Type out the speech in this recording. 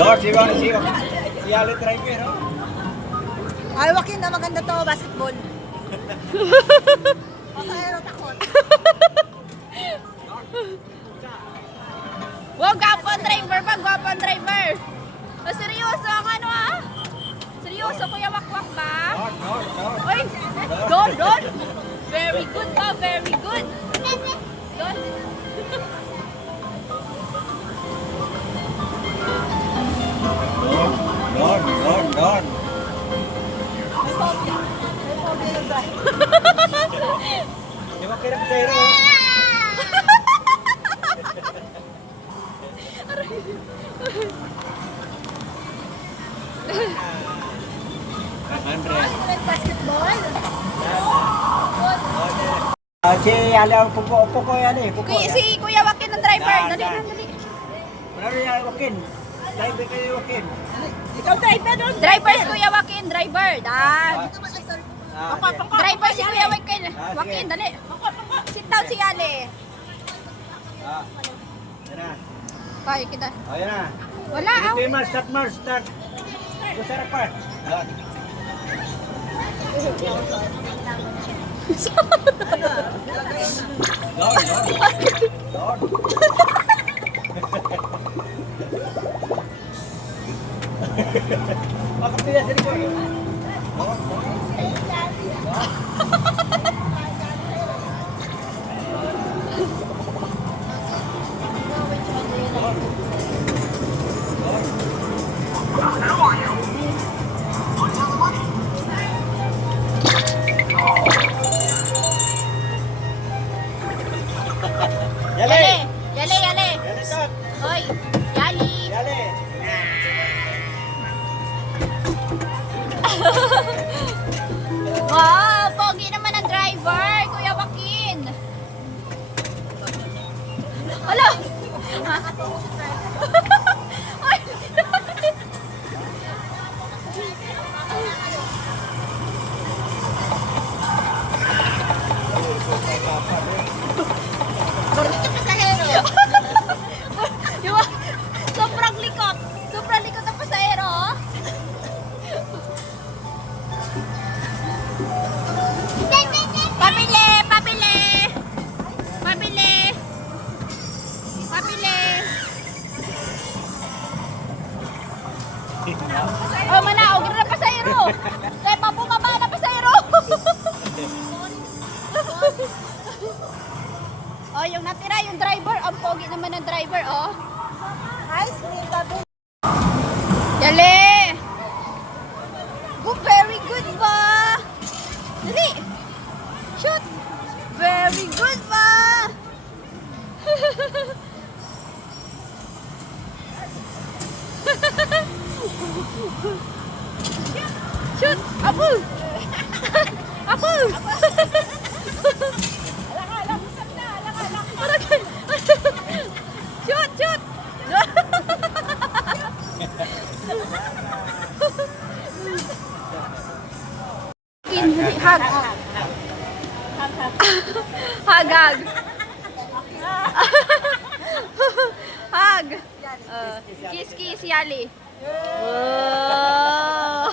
Lord, si Ali driver, no? Ay, Joaquin na maganda to, basketball. Pasahero takot. Wow, gwapong driver ba? Gwapong driver. Oh, seryoso ang ano ah? Seryoso, Kuya Wakwak ba? Lord. Oy, Don. Very good ba? Very good. Don. Lord. Di ba kaya pasahero? Basketball. Si Ali ang pupo ko yan eh. Si Kuya Wakin ang driver. Dali. Ano yung Joaquin? Driver kayo Joaquin. Ikaw driver doon. Driver si Kuya Wakin, driver. Dan. Okay. Driver si Kuya Wakin. Wakin, dali. Sit down si Ali. Yan na. Kaya kita. Yan na. Wala ah. Ito yung start. Ito sa harapan. Lord. Bakit nila sa likod? Yali. Yali, Tot. Hoy, Yali. Yali. Wow, pogi naman ang driver, Kuya Wakin. Hala. Ay. Bornito pasahero. Diba? Sobrang likot. Sobrang likot ang pasahero. Oh. Pabili. Oh, manaog na pasahero. Kaya pabumaba na pasahero. Oh, yung natira, yung driver. Ang pogi naman ng driver, oh. Ice cream tabi. Dali! Go, very good ba? Dali! Shoot! Very good ba? Shoot! Apo! Apo! Shoot! Hag. Hagag. Hag. Kiss, Yali. Oh.